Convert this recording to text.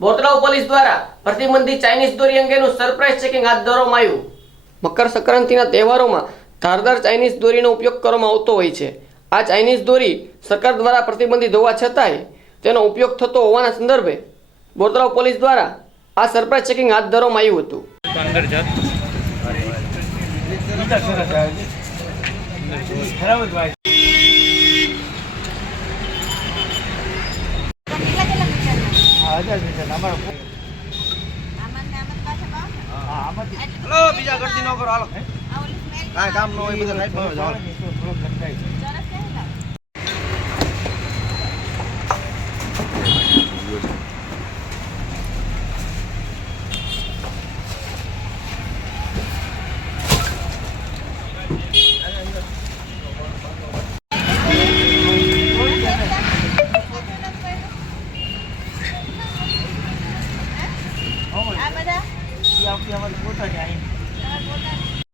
Bortalav police દ્વારા પ્રતિબંધિત Chinese દોરી અંગેનું સરપ્રાઇઝ ચેકિંગ હાથ ધરવામાં આવ્યું। મકર સંક્રાંતિના તહેવારોમાં ધારદાર ચાઇનીઝ દોરીનો ઉપયોગ કરવામાં આવતો હોય છે। આ ચાઇનીઝ દોરી સરકાર દ્વારા પ્રતિબંધિત હોવા છતાંય તેનો ઉપયોગ થતો હોવાના સંદર્ભે બોરતળાવ પોલીસ દ્વારા આ સરપ્રાઇઝ ચેકિંગ હાથ ધરવામાં આવ્યું હતું। हेलो बीजा गलती न करो हालो काय काम न होय बधा साइड में जाओ આ બધા ઈ આવતી અમારી પોતા જ આઈ